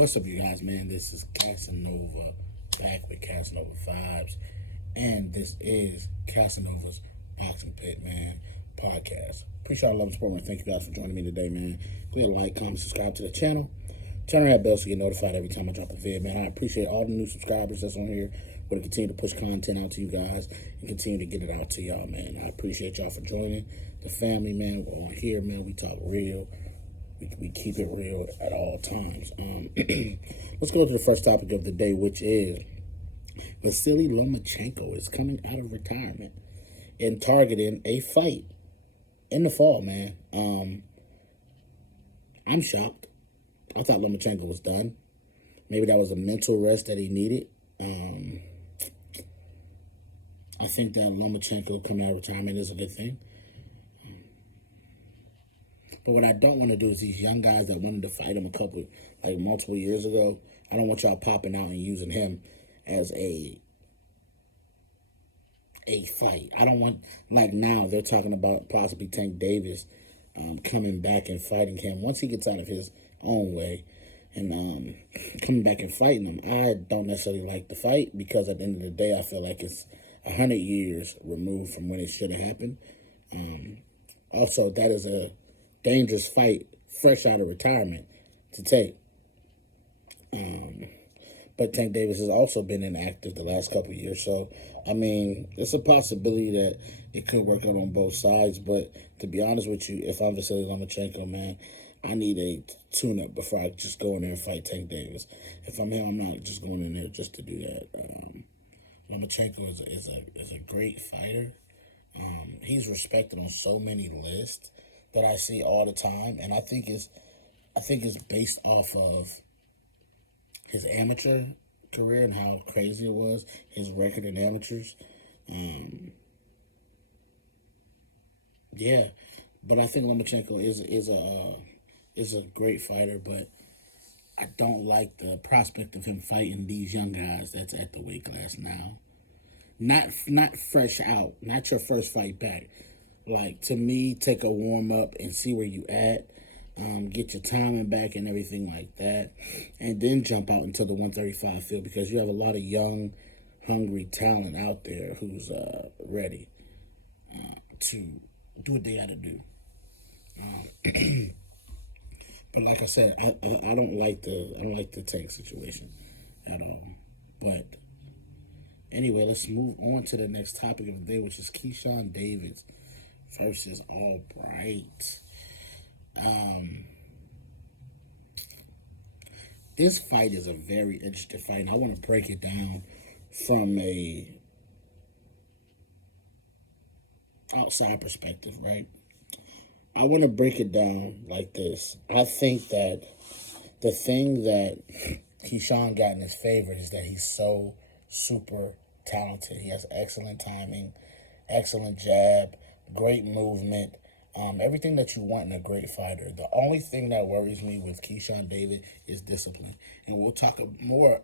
What's up, you guys, man? This is Cassanova, back with Cassanova Vibes, and this is Cassanova's Boxing Pit, man, podcast. Appreciate all love and support, man. Thank you guys for joining me today, man. Go ahead and like, comment, subscribe to the channel. Turn on that bell so you get notified every time I drop a vid, man. I appreciate all the new subscribers that's on here. We're going to continue to push content out to you guys and continue to get it out to y'all, man. I appreciate y'all for joining the family, man. We're on here, man. We talk real. We keep it real at all times. Let's go to the first topic of the day, which is Vasily Lomachenko is coming out of retirement and targeting a fight in the fall, man. I'm shocked. I thought Lomachenko was done. Maybe that was a mental rest that he needed. I think that Lomachenko coming out of retirement is a good thing. But what I don't want to do is these young guys that wanted to fight him multiple years ago, I don't want y'all popping out and using him as a fight. I don't want, like now, they're talking about possibly Tank Davis coming back and fighting him. Once he gets out of his own way and coming back and fighting him, I don't necessarily like the fight because at the end of the day, I feel like it's 100 years removed from when it should have happened. Also, that is a dangerous fight, fresh out of retirement, to take. But Tank Davis has also been inactive the last couple of years, so I mean, it's a possibility that it could work out on both sides. But to be honest with you, if I'm Vasily Lomachenko, man, I need a tune-up before I just go in there and fight Tank Davis. If I'm him, I'm not just going in there just to do that. Lomachenko is a great fighter. He's respected on so many lists that I see all the time, and I think it's based off of his amateur career and how crazy it was, his record in amateurs. Yeah, but I think Lomachenko is a great fighter, but I don't like the prospect of him fighting these young guys that's at the weight class now. Not fresh out, not your first fight back. Like, to me, take a warm-up and see where you at, get your timing back and everything like that, and then jump out into the 135 field because you have a lot of young, hungry talent out there who's ready to do what they got to do. But like I said, I don't like the Tank situation at all. But anyway, let's move on to the next topic of the day, which is Keyshawn Davis versus Albright. This fight is a very interesting fight, and I want to break it down from a outside perspective, right? I want to break it down like this. I think that the thing that Keyshawn got in his favor is that he's so super talented. He has excellent timing, excellent jab, great movement, everything that you want in a great fighter. The only thing that worries me with Keyshawn Davis is discipline. And we'll talk more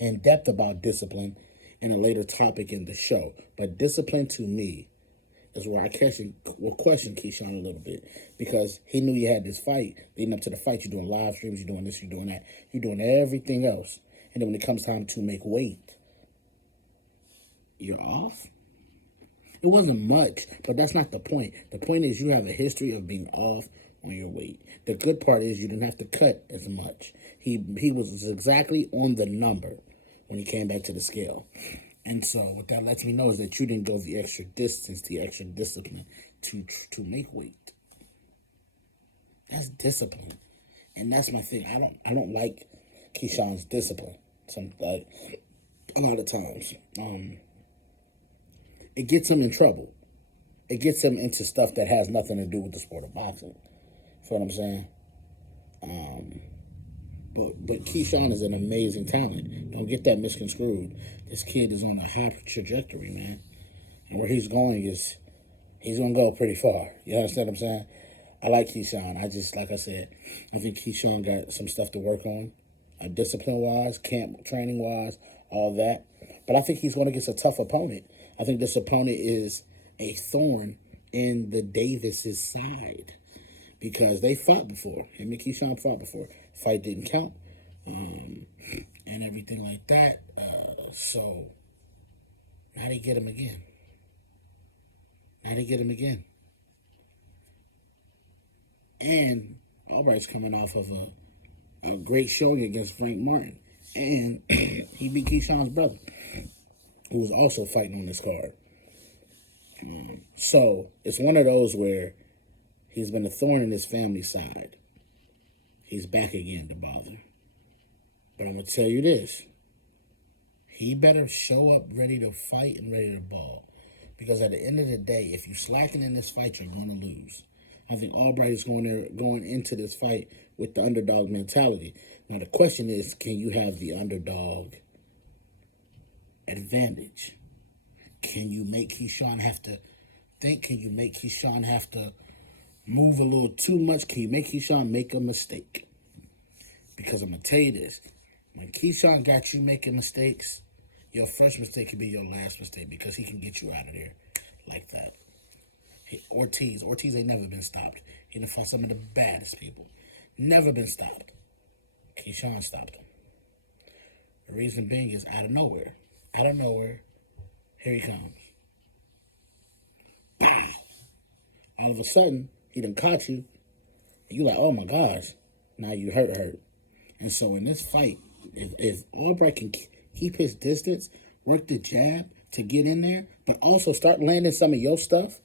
in depth about discipline in a later topic in the show. But discipline to me is where I will question Keyshawn a little bit because he knew he had this fight. Leading up to the fight, you're doing live streams, you're doing this, you're doing that, you're doing everything else. And then when it comes time to make weight, you're off. It wasn't much, but that's not the point. The point is you have a history of being off on your weight. The good part is you didn't have to cut as much. He was exactly on the number when he came back to the scale. And so what that lets me know is that you didn't go the extra distance, the extra discipline to make weight. That's discipline. And that's my thing. I don't like Keyshawn's discipline. A lot of times. It gets him in trouble. It gets him into stuff that has nothing to do with the sport of boxing. You know what I'm saying? But Keyshawn is an amazing talent. Don't get that misconstrued. This kid is on a high trajectory, man. And where he's going he's going to go pretty far. You understand what I'm saying? I like Keyshawn. Like I said, I think Keyshawn got some stuff to work on. Discipline-wise, camp training-wise, all that. But I think he's going against a tough opponent. I think this opponent is a thorn in the Davis's side because they fought before. Him and Keyshawn fought before. Fight didn't count. and everything like that. So now they get him again. And Albright's coming off of a great showing against Frank Martin. And he beat Keyshawn's brother, who was also fighting on this card. So it's one of those where he's been a thorn in his family's side. He's back again to bother. But I'm going to tell you this. He better show up ready to fight and ready to ball. Because at the end of the day, if you slacken in this fight, you're going to lose. I think Albright is going into this fight with the underdog mentality. Now, the question is, can you have the underdog advantage? Can you make Keyshawn have to think? Can you make Keyshawn have to move a little too much? Can you make Keyshawn make a mistake? Because I'm going to tell you this. When Keyshawn got you making mistakes, your first mistake could be your last mistake because he can get you out of there like that. Ortiz ain't never been stopped. He done fought some of the baddest people. Never been stopped. Keyshawn stopped him. The reason being is out of nowhere. Here he comes. Bow. All of a sudden, he done caught you. And you like, oh my gosh. Now you hurt. And so in this fight, if Albright can keep his distance, work the jab to get in there, but also start landing some of your stuff,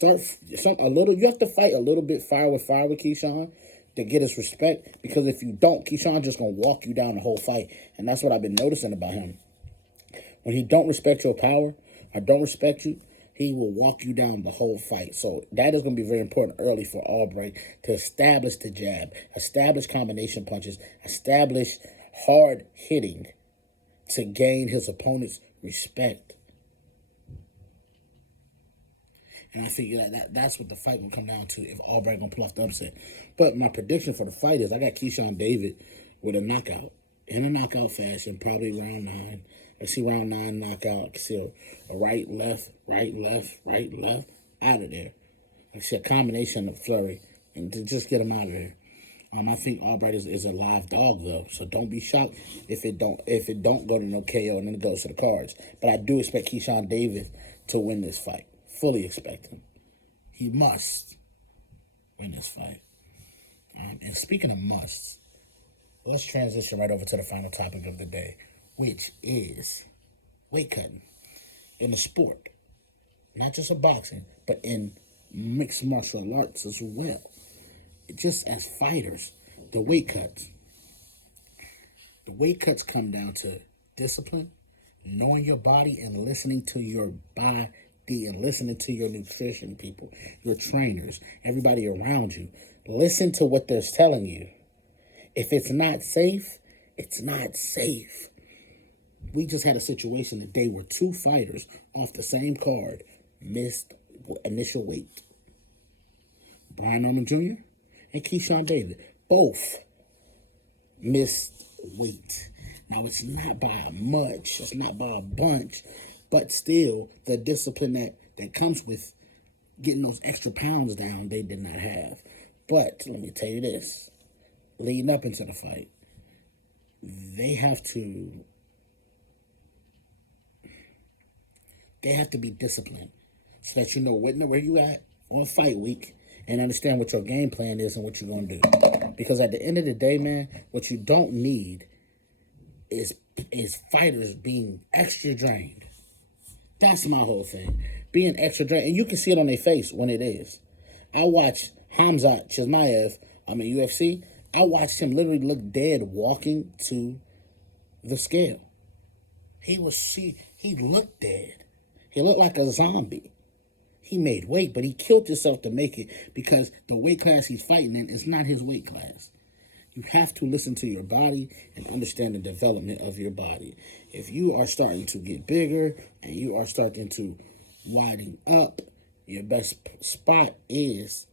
you have to fight a little bit fire with Keyshawn to get his respect, because if you don't, Keyshawn just going to walk you down the whole fight. And that's what I've been noticing about him. When he don't respect your power or don't respect you, he will walk you down the whole fight. So that is going to be very important early for Albright to establish the jab, establish combination punches, establish hard hitting to gain his opponent's respect. And I figure that's what the fight will come down to if Albright going to pull off the upset. But my prediction for the fight is I got Keyshawn David with a knockout. In a knockout fashion, probably round 9. I see round 9 knockout. I see a right, left, out of there. I see a combination of flurry and to just get him out of there. I think Albright is a live dog though, so don't be shocked if it don't go to no KO and then it goes to the cards. But I do expect Keyshawn David to win this fight. Fully expect him. He must win this fight. And speaking of musts, let's transition right over to the final topic of the day, which is weight cutting in the sport. Not just in boxing, but in mixed martial arts as well. Just as fighters, the weight cuts. The weight cuts come down to discipline, knowing your body and listening to your body and listening to your nutrition people, your trainers, everybody around you. Listen to what they're telling you. If it's not safe, it's not safe. We just had a situation today where 2 fighters off the same card missed initial weight. Brian Loma Jr. and Keyshawn David both missed weight. Now, it's not by much, it's not by a bunch, but still, the discipline that comes with getting those extra pounds down, they did not have. But let me tell you this, leading up into the fight, they have to be disciplined so that you know where you at on fight week and understand what your game plan is and what you're going to do. Because at the end of the day, man, what you don't need is fighters being extra drained. That's my whole thing. Being extra drained. And you can see it on their face when it is. I watched Hamzat Chimaev, UFC. I watched him literally look dead walking to the scale. He looked dead. He looked like a zombie. He made weight, but he killed himself to make it because the weight class he's fighting in is not his weight class. You have to listen to your body and understand the development of your body. If you are starting to get bigger and you are starting to widen up, your best spot is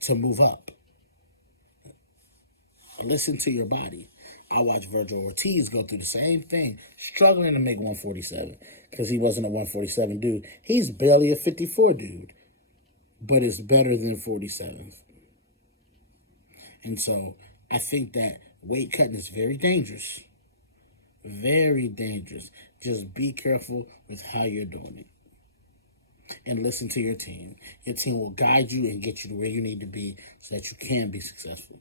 to move up. Listen to your body. I watched Virgil Ortiz go through the same thing, struggling to make 147 because he wasn't a 147 dude. He's barely a 54 dude, but it's better than 47. And so I think that weight cutting is very dangerous. Very dangerous. Just be careful with how you're doing it. And listen to your team. Your team will guide you and get you to where you need to be so that you can be successful.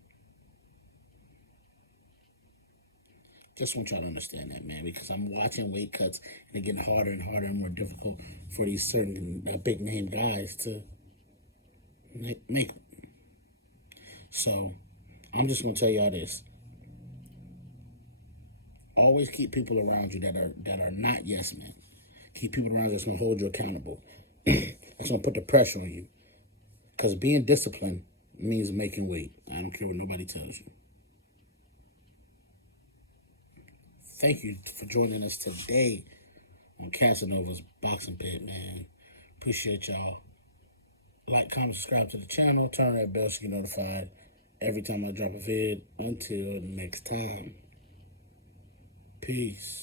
Just want y'all to understand that, man, because I'm watching weight cuts and they're getting harder and harder and more difficult for these certain big name guys to make them. So I'm just going to tell y'all this. Always keep people around you that are not yes men. Keep people around you that's going to hold you accountable. That's going to put the pressure on you. Because being disciplined means making weight. I don't care what nobody tells you. Thank you for joining us today on Cassanova's Boxing Pit, man. Appreciate y'all. Like, comment, subscribe to the channel. Turn that bell so you get notified every time I drop a vid. Until next time. Peace.